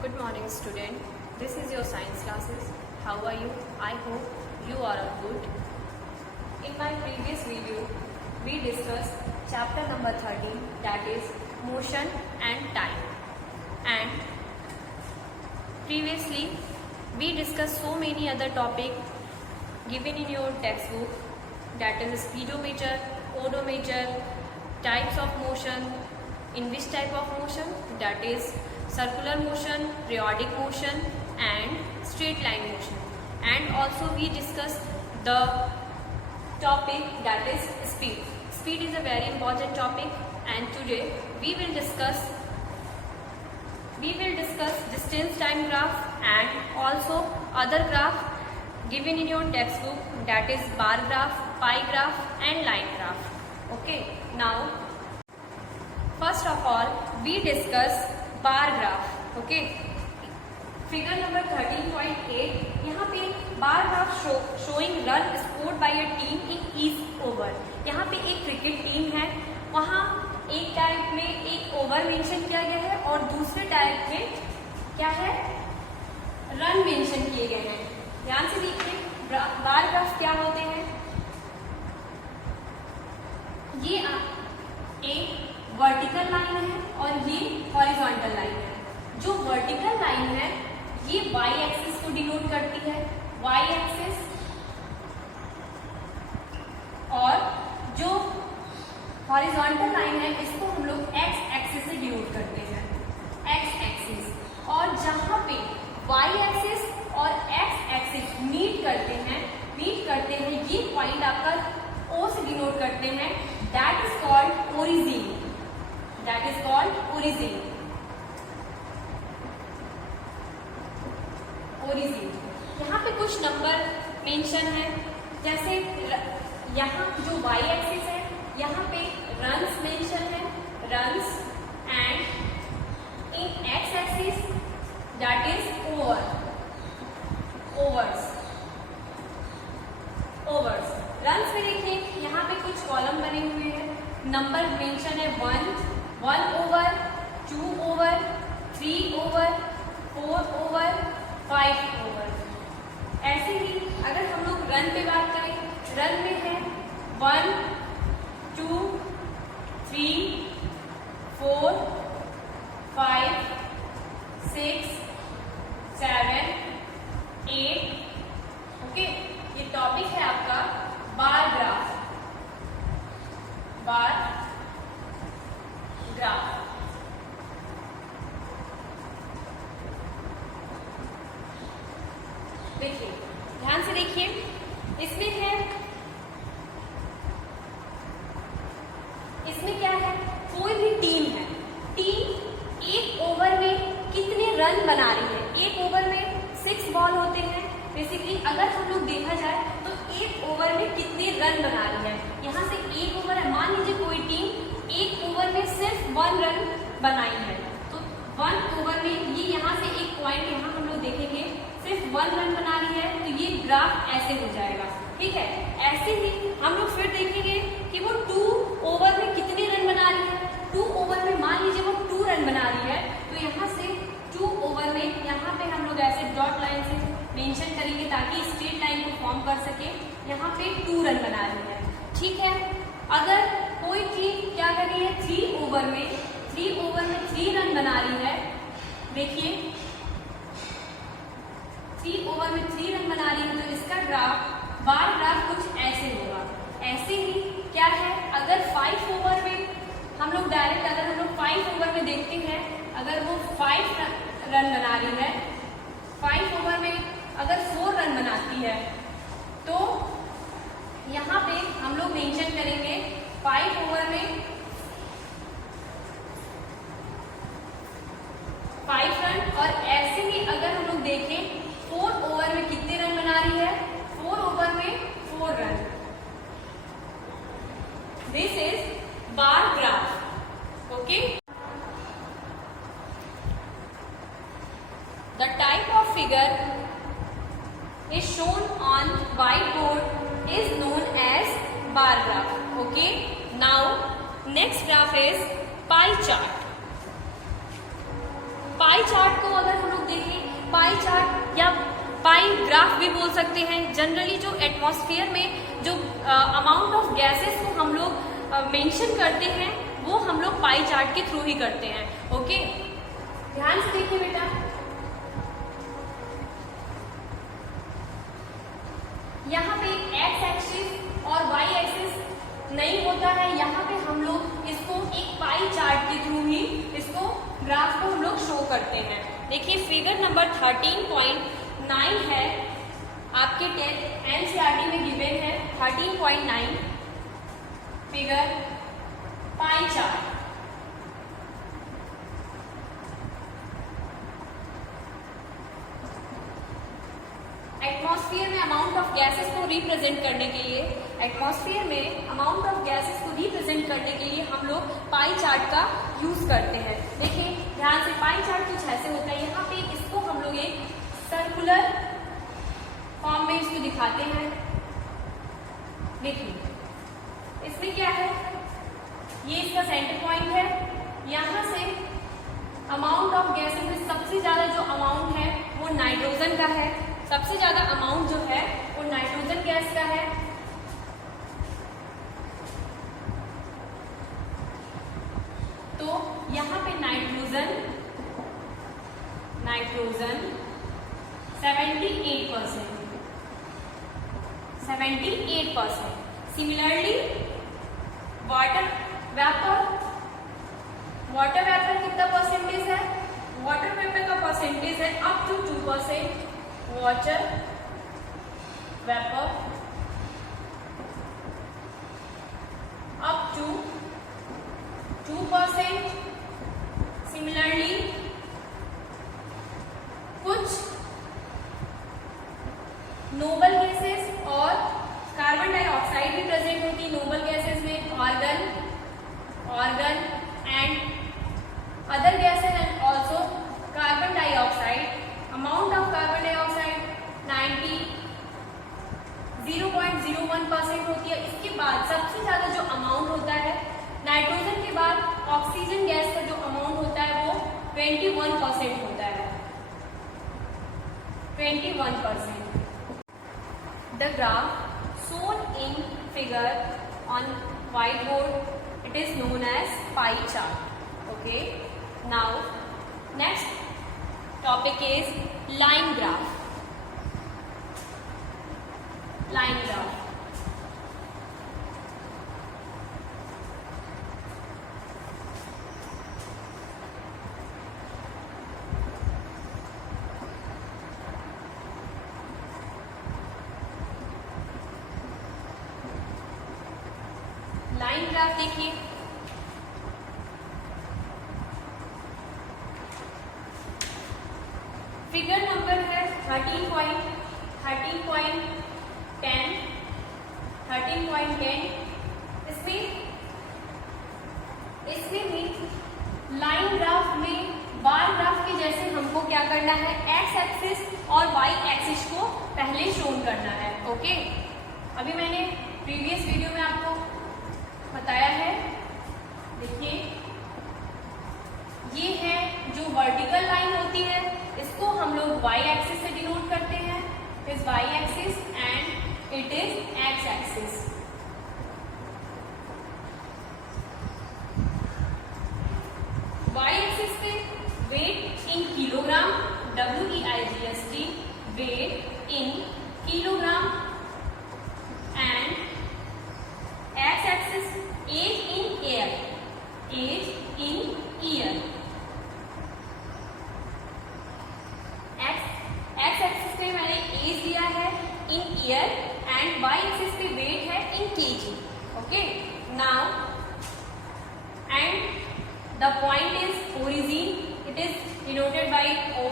Good morning, student. This is your science classes. How are you? I hope you are all good. In my previous video, we discussed chapter number 13, that is motion and time. And previously, we discussed so many other topics given in your textbook, that is speedometer, odometer, types of motion, in which type of motion, that is circular motion, periodic motion and straight line motion. And also we discussed the topic that is speed. Speed is a very important topic, and today we will discuss distance time graph and also other graph given in your textbook, that is bar graph, pie graph and line graph. Okay, now first of all we discuss bar graph. Okay, figure number 13.8 यहाँ पे bar graph showing run scored by a team in each over. यहाँ पे एक cricket team है, वहाँ एक type में एक ओवर मेंशन किया गया है और दूसरे टाइप में क्या है, रन मेंशन किए गए हैं. ध्यान से देखिए, बार ग्राफ क्या होते हैं. ये एक वर्टिकल लाइन है और ये हॉरिजॉन्टल लाइन है. जो वर्टिकल लाइन है ये वाई एक्सिस को डिनोट करती है, वाई एक्सिस, और जो हॉरिजॉन्टल लाइन है इसको हम लोग एक्स एक्सिस से डिनोट करते हैं, एक्स एक्सिस. और जहां पे वाई एक्सिस और एक्स एक्सिस मीट करते हैं ये पॉइंट आपका ओ से डिनोट करते हैं, that is called origin. That is called origin. Origin. यहाँ पे कुछ नंबर मेंशन है, जैसे यहाँ जो y एक्सिस है यहाँ पे रन्स मेंशन है, runs, and in x axis that is overs. Runs में देखिए यहाँ पे कुछ कॉलम बने हुए हैं, नंबर मेंशन है 1 over, 2 over, 3 over, 4 over, 5 over. ऐसे ही अगर हम लोग रन पे बात करें, रन में है 1, 2, 3, 4, 5, 6, 7, 8. ओके, ये टॉपिक है आपका बार ग्राफ. देखिए, ध्यान से देखिए, इसमें क्या है, कोई भी टीम है, टीम एक ओवर में कितने रन बना रही है. एक ओवर में 6 बॉल होते हैं. बेसिकली अगर हम लोग देखा जाए तो एक ओवर में कितने रन बना रही है. यहाँ से एक ओवर है, मान लीजिए कोई टीम एक ओवर में सिर्फ 1 रन बनाई है, तो 1 ओवर में ये यहाँ से एक पॉइंट यहाँ हम लोग देखेंगे सिर्फ 1 रन बना रही है, तो ये ग्राफ ऐसे हो जाएगा. ठीक है, ऐसे ही हम लोग फिर देखेंगे कि वो 2 ओवर में कितने रन बना रही है. 2 ओवर में मान लीजिए वो 2 रन बना रही है, तो यहाँ से 2 ओवर में यहाँ पे हम लोग ऐसे डॉट लाइन से मेंशन करेंगे ताकि स्ट्रेट लाइन को फॉर्म कर सके. यहाँ पे 2 रन बना रही है. ठीक है, अगर कोई टीम क्या कर रही है, 3 ओवर में 3 रन बना रही है. देखिए, 3 ओवर में 3 रन बना रही है, तो इसका ग्राफ, बार ग्राफ कुछ ऐसे होगा. ऐसे ही क्या है, अगर 5 ओवर में हम लोग डायरेक्ट, अगर हम लोग 5 ओवर में देखते हैं, अगर वो 5 रन बना रही है, 5 ओवर में अगर 4 रन बनाती है, तो यहाँ पे हम लोग मेंशन करेंगे 5 ओवर में 5 रन. और ऐसे ही अगर हम लोग देखें 4 ओवर में कितने रन बना रही है, 4 ओवर में 4 run. This is bar graph. Okay, the type of figure is shown on whiteboard is known as bar graph. Okay, now next graph is pie chart. Pie chart को अगर हम pie chart या पाई graph भी बोल सकते हैं। Generally जो atmosphere में जो अमाउंट ऑफ गैसेस को हम लोग मेंशन करते हैं वो हम लोग पाई चार्ट के थ्रू ही करते हैं। ओके, ध्यान से देखिए बेटा, यहाँ पे एक्स एक्सिस और वाई एक्सिस नहीं होता है, यहाँ पे हम लोग इसको एक पाई चार्ट के थ्रू ही इसको ग्राफ को हम लोग शो करते हैं। देखिए फिगर नंबर 13.9 है, आपके एनसीईआरटी में गिवन है 13.9 फिगर पाई चार्ट। एटमॉस्फेयर में अमाउंट ऑफ गैसेस को रिप्रेजेंट करने के लिए, एटमॉस्फेयर में अमाउंट ऑफ गैसेस को रिप्रेजेंट करने के लिए हम लोग पाई चार्ट का यूज करते हैं। देखिए ध्यान से, पाई चार्ट कुछ ऐसे होता है, यहाँ पे इसको हम लोग एक सर्कुलर फॉर्म में इसको दिखाते हैं। देखिए इसमें क्या है, ये इसका सेंटर पॉइंट है, यहाँ से अमाउंट ऑफ गैसेस में सबसे ज्यादा जो अमाउंट है वो नाइट्रोजन का है, सबसे ज्यादा अमाउंट जो है वो नाइट्रोजन गैस का है। तो यहाँ पे नाइट्रोजन 78%। सिमिलरली वाटर वेपर कितना परसेंटेज है, वाटर वेपर का परसेंटेज है up to 2%, water vapour up to 2%। Similarly कुछ नोबल गैसेस और कार्बन डाइऑक्साइड भी प्रेजेंट होती है नोबल गैसेस में, argon and other gases and also carbon dioxide. Amount of carbon dioxide 0.01% होती है। इसके बाद सबसे ज्यादा जो अमाउंट होता है नाइट्रोजन के बाद ऑक्सीजन गैस का जो अमाउंट होता है वो 21% होता है, 21%। The graph shown in figure on whiteboard, it is known as pie chart. Okay. Now, next topic is line graph. Line graph. Line graph देखिए, फिगर नंबर है 13.10। इसमें भी लाइन ग्राफ में बार ग्राफ के जैसे हमको क्या करना है, एक्स एक्सिस और वाई एक्सिस को पहले शोन करना है। ओके, अभी मैंने प्रीवियस वीडियो में आपको बताया है। देखिए ये है जो वर्टिकल लाइन होती है, इसको हम लोग वाई एक्सिस से डिनोट करते हैं, is Y axis and it is X axis. Y axis पे weight in kilogram, WEIGST, weight in kilogram, and X axis age in year, age in year. X axis पे मैंने age दिया है in year and Y axis पे weight है in KG. Okay, now and the point is origin, it is denoted by O।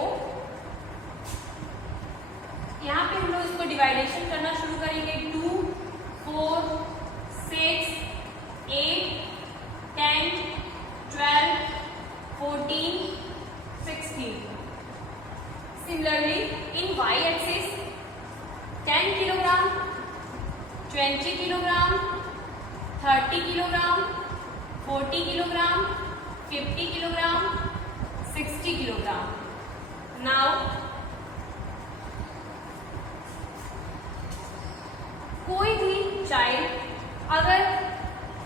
यहाँ पे हम लोग इसको डिवाइडेशन करना शुरू करेंगे, 2, 4, 6, 8, 10, 12, 14, 16। Similarly, in y-axis 10 kilogram, 20 kilogram, 30 kilogram, 40 kilogram, 50 kilogram, 60 kilogram. Now child अगर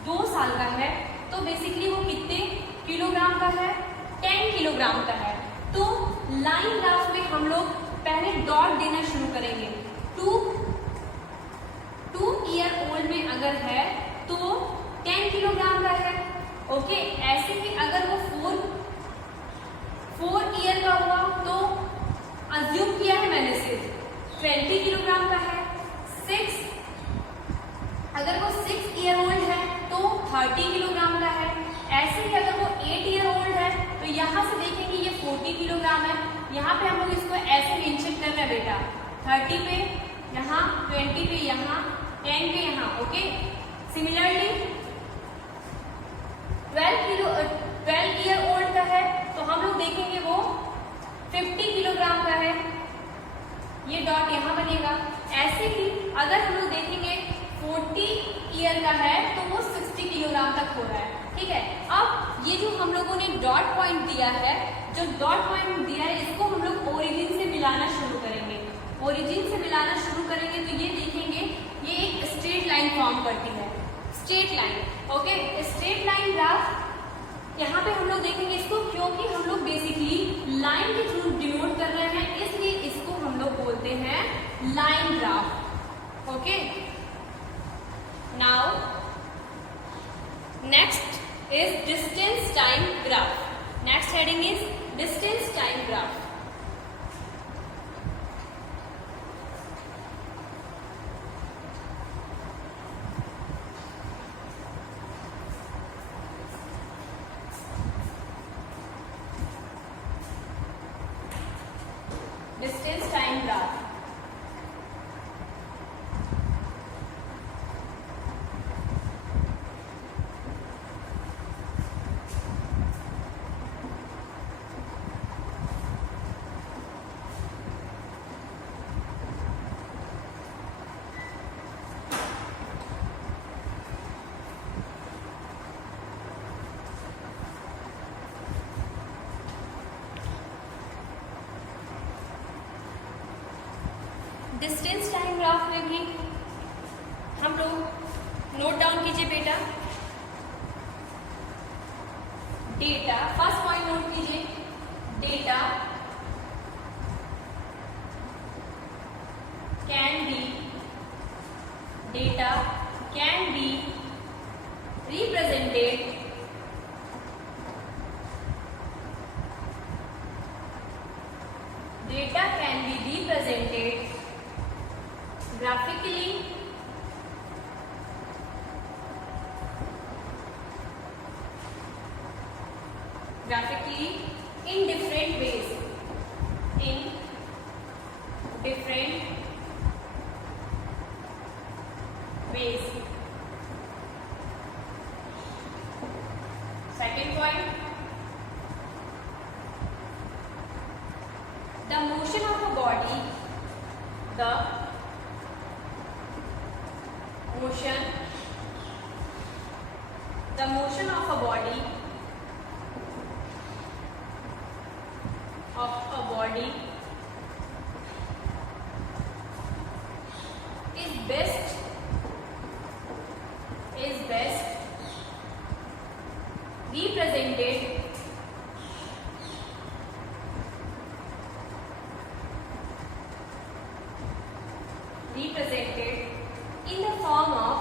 2 साल का है तो बेसिकली वो कितने किलोग्राम का है, 10 किलोग्राम का है। तो लाइन ग्राफ में हम लोग पहले डॉट देना शुरू करेंगे। 2 ईयर ओल्ड में अगर है तो 10 किलोग्राम का है। ओके, ऐसे ही अगर वो 4 ईयर का हुआ तो अज्यूम किया है मैंने सिर्फ 20 किलोग्राम का है। 6 अगर वो 6 ईयर ओल्ड है तो 30 किलोग्राम का है। ऐसे ही अगर वो 8 ईयर ओल्ड है तो यहाँ से देखेंगे ये 40 किलोग्राम है। यहाँ पे हम लोग इसको ऐसे मेंशन कर रहे हैं बेटा, 30 पे यहाँ, 20 पे यहाँ, 10 पे यहाँ। ओके, सिमिलरली 12 ईयर ओल्ड का है तो हम लोग देखेंगे वो 50 किलोग्राम का है, ये डॉट यहाँ बनेगा। ऐसे ही अगर हम लोग देखेंगे 40 ईयर का है तो वो 60 किलोग्राम तक हो रहा है। ठीक है, अब ये जो हम लोगों ने डॉट पॉइंट दिया है, जो डॉट पॉइंट दिया है इसको हम लोग ओरिजिन से मिलाना शुरू करेंगे। ओरिजिन से मिलाना शुरू करेंगे तो ये देखेंगे ये एक स्ट्रेट लाइन फॉर्म करती है, straight line. Okay, straight line graph यहाँ पे हम लोग देखेंगे इसको, क्योंकि हम लोग बेसिकली लाइन के थ्रू डिनोट कर रहे हैं इसलिए इसको हम लोग बोलते हैं line graph. Okay, now next is distance time graph. Next heading is distance time graph. Distance time graph. Distance time graph में भी हम लोग नोट डाउन कीजिए बेटा, डेटा, फर्स्ट पॉइंट नोट कीजिए, data can be represented data can be represented graphically in different ways, Second point, the motion of a body, the motion of a body is best represented in the form of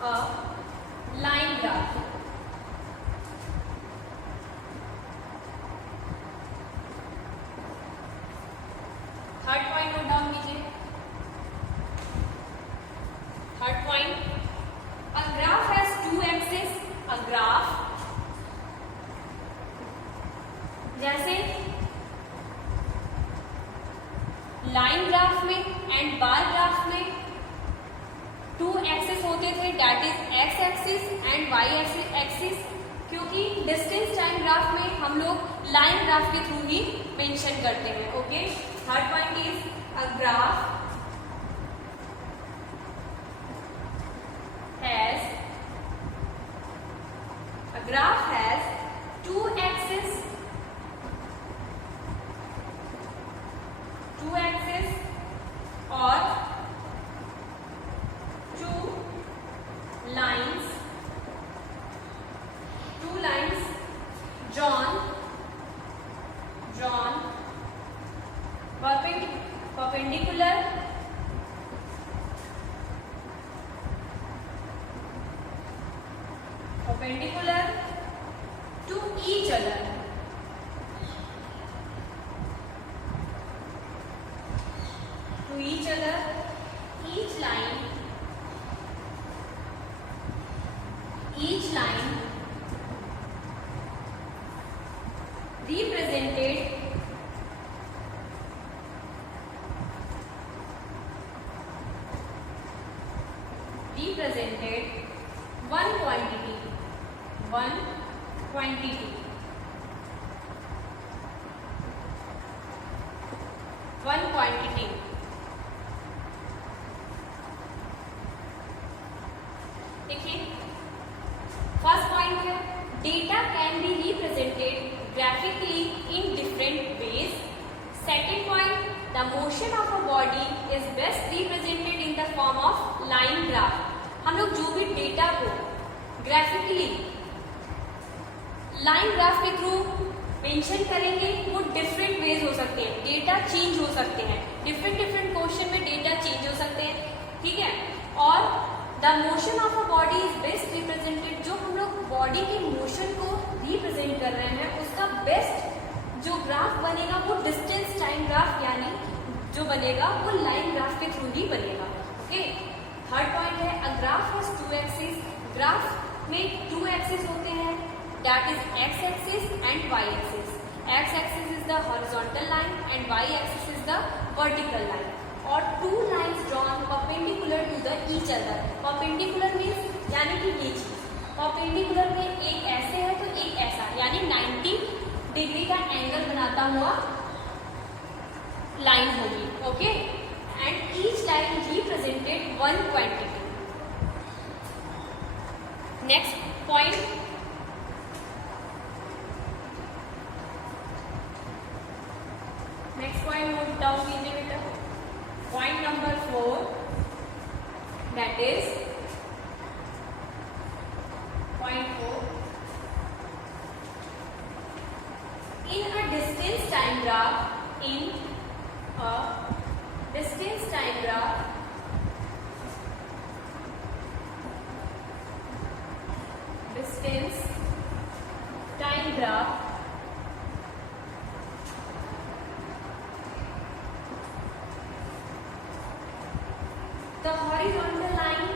a line graph. Third point note down कीजिए। Third point, a graph has two axes. A graph जैसे line graph में and bar graph में 2 axis होते थे, that is X axis and Y axis, क्योंकि distance time graph में हम लोग लाइन ग्राफ के थ्रू ही मेंशन करते हैं। Okay, third point is a graph has 2 axes perpendicular to each other. To each other, each line represented one quantity. देखिए, first point है data can be represented graphically in different ways. Second point, the motion of a body is best represented in the form of line graph. हम लोग जो भी data को graphically line graph के through mention करेंगे वो different ways हो सकते हैं. डेटा चेंज हो सकते हैं, डिफरेंट क्वेश्चन में डेटा चेंज हो सकते हैं. ठीक है. और the motion of a body is best represented, जो हम लोग बॉडी के मोशन को रिप्रेजेंट कर रहे हैं उसका बेस्ट जो ग्राफ बनेगा वो डिस्टेंस टाइम ग्राफ यानी जो बनेगा वो लाइन ग्राफ के थ्रू ही बनेगा. ओके. थर्ड पॉइंट है a graph has two axis. Graph में टू एक्सिस होते हैं, that is X axis and Y axis. X axis is the horizontal line and Y axis is the vertical line. और two lines drawn perpendicular to the each other. Perpendicular means यानी कि ये चीज perpendicular में एक ऐसे है तो एक ऐसा, यानी 90 डिग्री का एंगल बनाता हुआ लाइन होगी. Okay. And each line represented one quantity. Next point, note down कीजिए बेटा. Point number 4, that is point 4. In a distance time graph, the horizontal line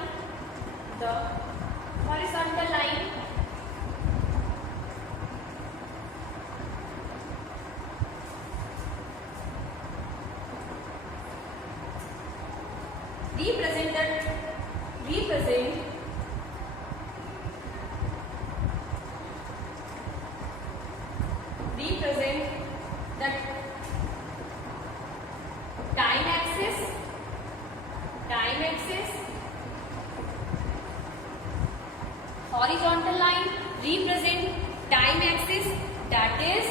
represent the time axis. Horizontal line represent time axis, that is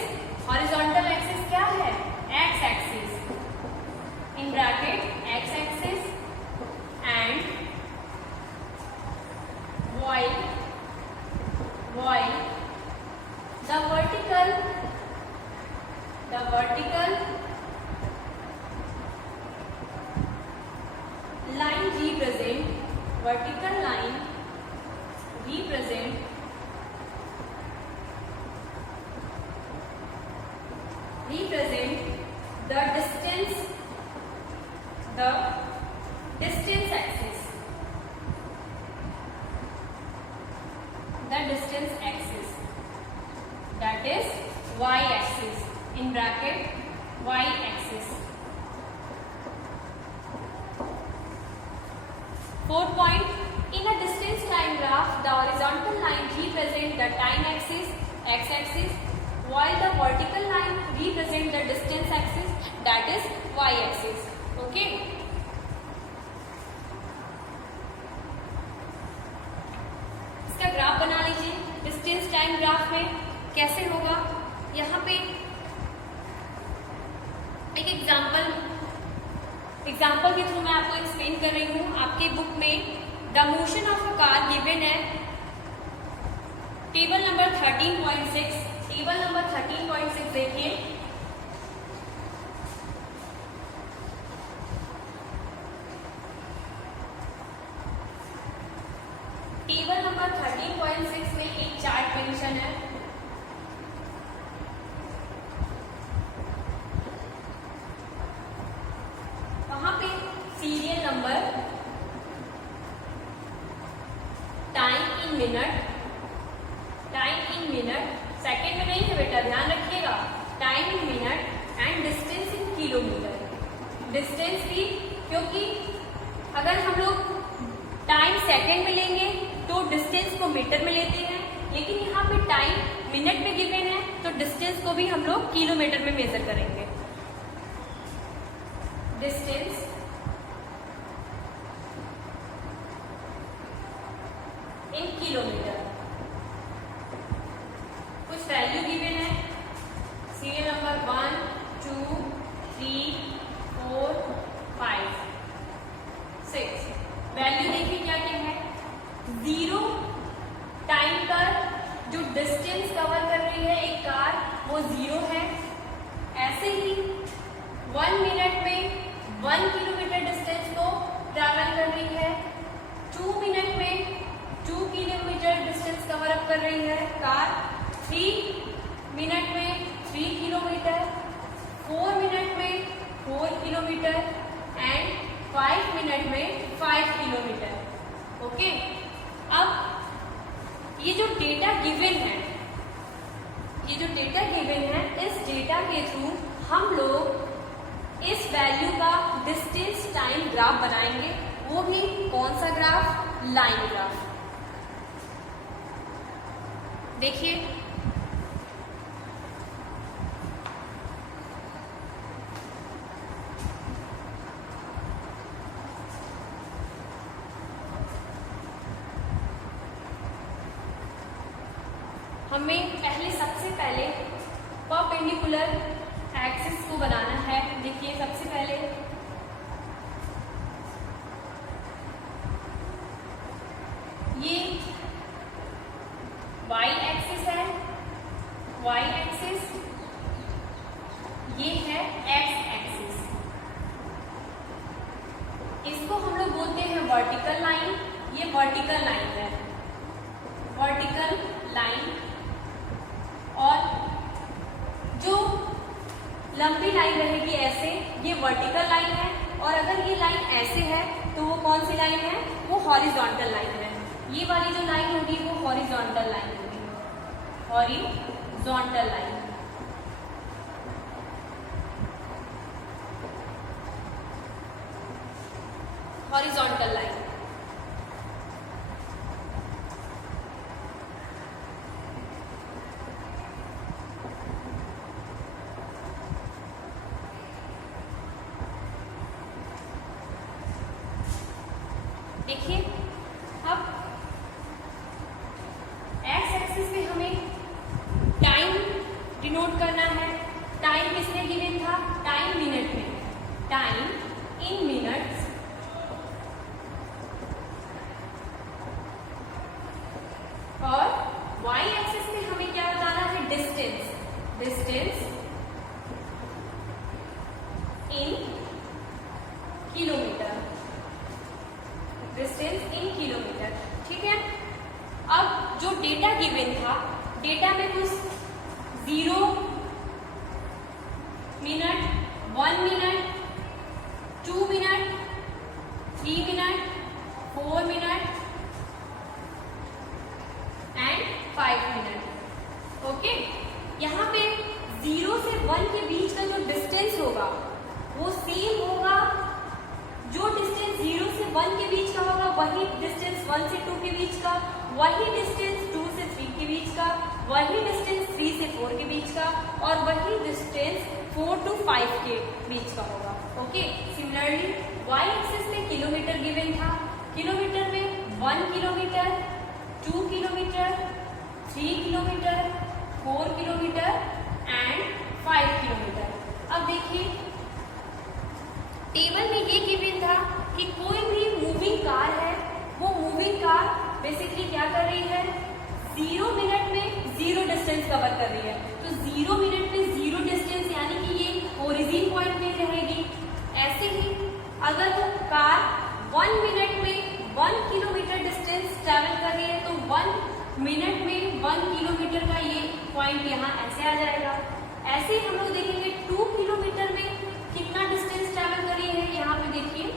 horizontal axis क्या है? X axis. In bracket X axis and while the vertical line represent the distance axis. That is y axis. In bracket y axis. Fourth point, in a distance time graph, the horizontal line represent the time axis, x axis, while the vertical line represent the distance axis, that is y axis. Okay. इसका graph बना लीजिए. Distance time graph में कैसे होगा, यहाँ पे एक example के थ्रू मैं आपको एक्सप्लेन कर रही हूँ. आपके बुक में the motion of a car given है टेबल नंबर 13.6. टेबल नंबर 13.6 देखिए. टेबल नंबर 13.6 में एक डेफिनेशन है। वहां पे serial number, time in minute, second में नहीं है बेटा, ध्यान रखिएगा, time in minute and distance in kilometre. Distance भी, क्योंकि अगर हम लोग टाइम सेकेंड में लेंगे तो डिस्टेंस को मीटर में लेते हैं, लेकिन यहाँ पे टाइम मिनट में गिवन है तो डिस्टेंस को भी हम लोग किलोमीटर में मेजर करेंगे। डिस्टेंस इन किलोमीटर, कुछ वैल्यू गिवन है, सीरियल नंबर 1, 2, 3, 4, 5, 6। वैल्यू देखिए क्या क्या है। 0 टाइम पर जो डिस्टेंस कवर कर रही है एक कार वो 0 है। ऐसे ही 1 मिनट में 1 किलोमीटर डिस्टेंस को ट्रैवल कर रही है। 2 मिनट में 2 किलोमीटर डिस्टेंस कवर अप कर रही है कार। 3 मिनट में 3 किलोमीटर, 4 मिनट में 4 किलोमीटर एंड 5 मिनट में 5 किलोमीटर। ओके, अब ये जो डेटा गिवन है, इस डेटा के थ्रू हम लोग इस वैल्यू का डिस्टेंस टाइम ग्राफ बनाएंगे। वो भी कौन सा ग्राफ? Line graph. देखिए हमें सबसे पहले परपेंडिकुलर एक्सिस को बनाना है। देखिए सबसे पहले ये y एक्सिस है, y एक्सिस, ये है x एक्सिस। इसको हम लोग बोलते हैं वर्टिकल लाइन। ये वर्टिकल लाइन है, वर्टिकल लाइन। और जो लंबी लाइन रहेगी ऐसे, ये वर्टिकल लाइन है। और अगर ये लाइन ऐसे है तो वो कौन सी लाइन है? वो हॉरिजॉन्टल लाइन है। ये वाली जो लाइन होगी वो हॉरिजॉन्टल लाइन होगी, हॉरिजॉन्टल लाइन। Horizontal line. देखिए अब एक्स एक्सिस पे हमें टाइम डिनोट करना है। टाइम किसने गिवन था? टाइम मिनट में, टाइम इन मिनट्स। और वाई एक्सिस पे हमें क्या बताना है? Distance, distance in kilometre, distance in kilometre. ठीक है, अब जो डेटा गिवन था, डेटा में कुछ 0 minute, 1 minute, 2 minute, 3 minute, 4 minute and 5 minute. Okay, यहाँ पे 0 से 1 के बीच का जो डिस्टेंस होगा वो सेम होगा। जो डिस्टेंस 0 से 1 के बीच का होगा वही डिस्टेंस 1 से 2 के बीच का, वही डिस्टेंस 2 से 3 के बीच का, वही डिस्टेंस 3 से 4 के बीच का, और वही डिस्टेंस 4 to 5 के बीच का होगा। ओके, सिमिलरली वाई एक्सिस में किलोमीटर गिवन था। किलोमीटर में 1 kilometre, 2 kilometre, 3 kilometre, 4 kilometre and 5 kilometre. अब देखिए टेबल में ये गिवन था कि कोई भी मूविंग कार है, वो मूविंग कार बेसिकली क्या कर रही है? 0 मिनट में 0 डिस्टेंस कवर कर रही है। तो 0 मिनट में 0 डिस्टेंस यानी कि ये ओरिजिन पॉइंट में रहेगी। ऐसे ही अगर वो कार 1 मिनट में 1 किलोमीटर डिस्टेंस ट्रैवल कर रही है तो 1 मिनट में 1 किलोमीटर का ये पॉइंट यहाँ ऐसे आ जाएगा। ऐसे ही हम लोग देखेंगे 2 किलोमीटर में कितना डिस्टेंस ट्रैवल करी है। यहाँ पे देखिए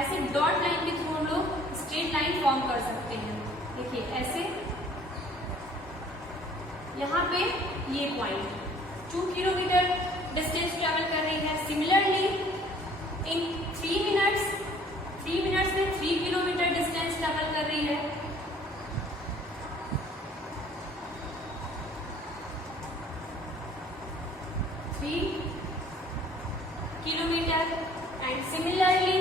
ऐसे डॉट लाइन के थ्रू हम लोग स्ट्रेट लाइन फॉर्म कर सकते हैं। देखिए ऐसे यहाँ पे ये पॉइंट 2 किलोमीटर डिस्टेंस ट्रैवल कर रही है। सिमिलरली इन 3 मिनट्स में 3 किलोमीटर डिस्टेंस ट्रैवल कर रही है। किलोमीटर एंड सिमिलरली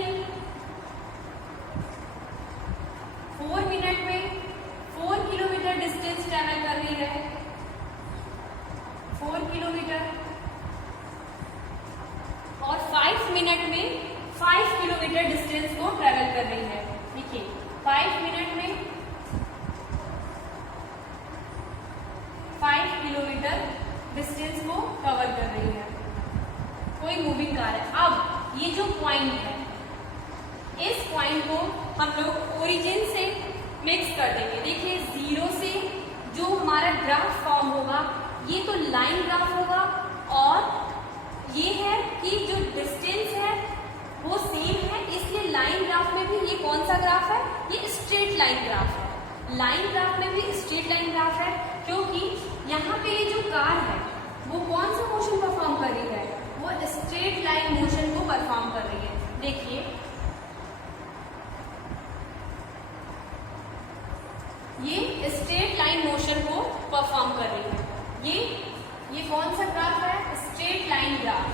4 मिनट में 4 किलोमीटर डिस्टेंस ट्रैवल कर रही है। 4 किलोमीटर और 5 मिनट में 5 किलोमीटर डिस्टेंस को ट्रैवल कर रही है। देखिए 5 मिनट में 5 किलोमीटर डिस्टेंस को कवर कर रही है कोई मूविंग कार है। अब ये जो पॉइंट है, इस पॉइंट को हम लोग ओरिजिन से मिक्स कर देंगे। देखिए 0 से जो हमारा ग्राफ फॉर्म होगा ये तो लाइन ग्राफ होगा, और ये है कि जो डिस्टेंस है वो सेम है, इसलिए लाइन ग्राफ में भी ये कौन सा ग्राफ है, ये स्ट्रेट लाइन ग्राफ है। लाइन ग्राफ में भी स्ट्रेट लाइन ग्राफ है क्योंकि यहाँ पे ये जो कार है वो कौन सा मोशन परफॉर्म कर रही है, वो स्ट्रेट लाइन मोशन को परफॉर्म कर रही है। देखिए ये स्ट्रेट लाइन मोशन को परफॉर्म कर रही है। ये कौन सा ग्राफ है, straight line graph.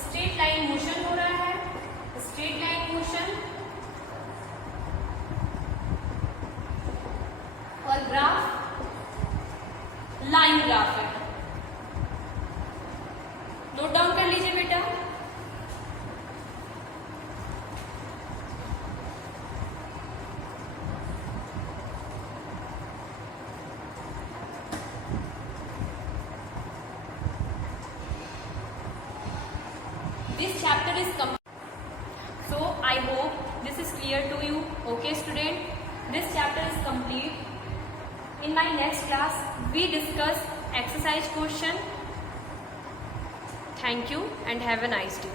Straight line motion हो रहा है, स्ट्रेट लाइन मोशन, और ग्राफ लाइन ग्राफ है। नोट डाउन कर लीजिए बेटा। This chapter is complete. So I hope this is clear to you. Okay student, this chapter is complete. In my next class we discuss exercise question. Thank you and have a nice day.